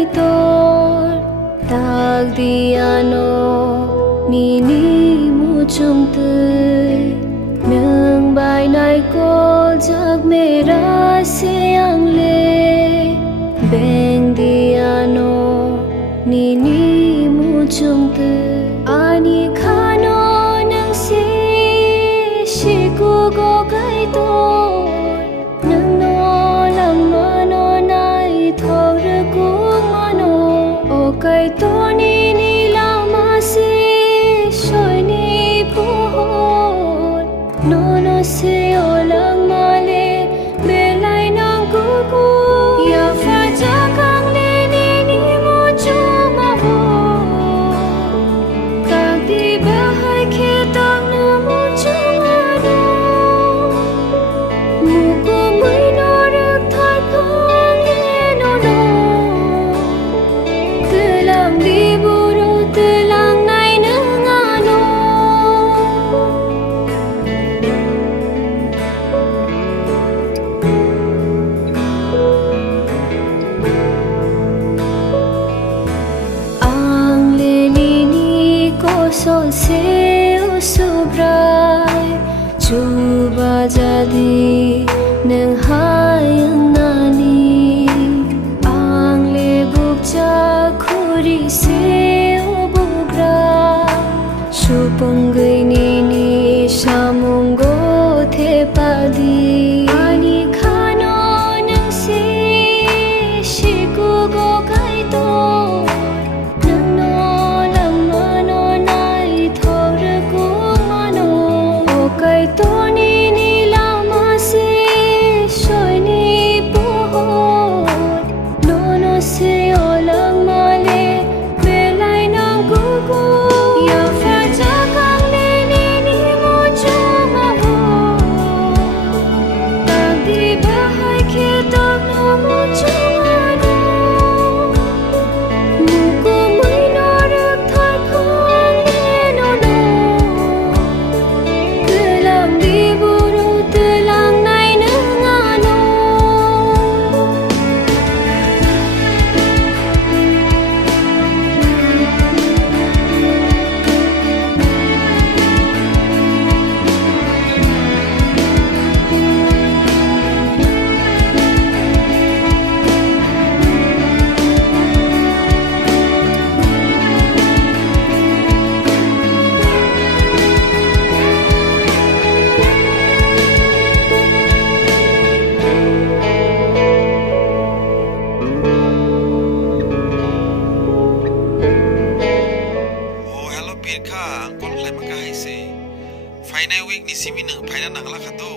kay tor tag diano nini mu chung tươi nương bài này cô giấc mera se ang le beng diano nini mu chung tươi ani khano nang si shiku go kay tor nang no lang mano nai thor ku mano o kay to nini lama si shoy ni puhon no no se o lang male belai nang kuku ya faja kang le nini mo chuma ho kang di bahai khitang na mo chuma no muko mai no rak thai khang le no no telang di buru telang nai nang ano ang lelini ko son se usubray chuba jadi nang hayang nani ang lebuk cha khuri se ubugra supanggai nini samungo thepadi ani khano nang se shiku go kai to nang no lang mano nai thor ku mano o kai to nini lama se shoy ni puhon no no se o lang male belai nang kuku ya faja kang le nini mo chuma ho tag di bahai khitang na mo chuma no muko mai no rak thai khang le no no telang di buru telang nai nang ano Oh, hello Pirka, angkol lai maka hai se. Final week ni simi nang final nang la khato.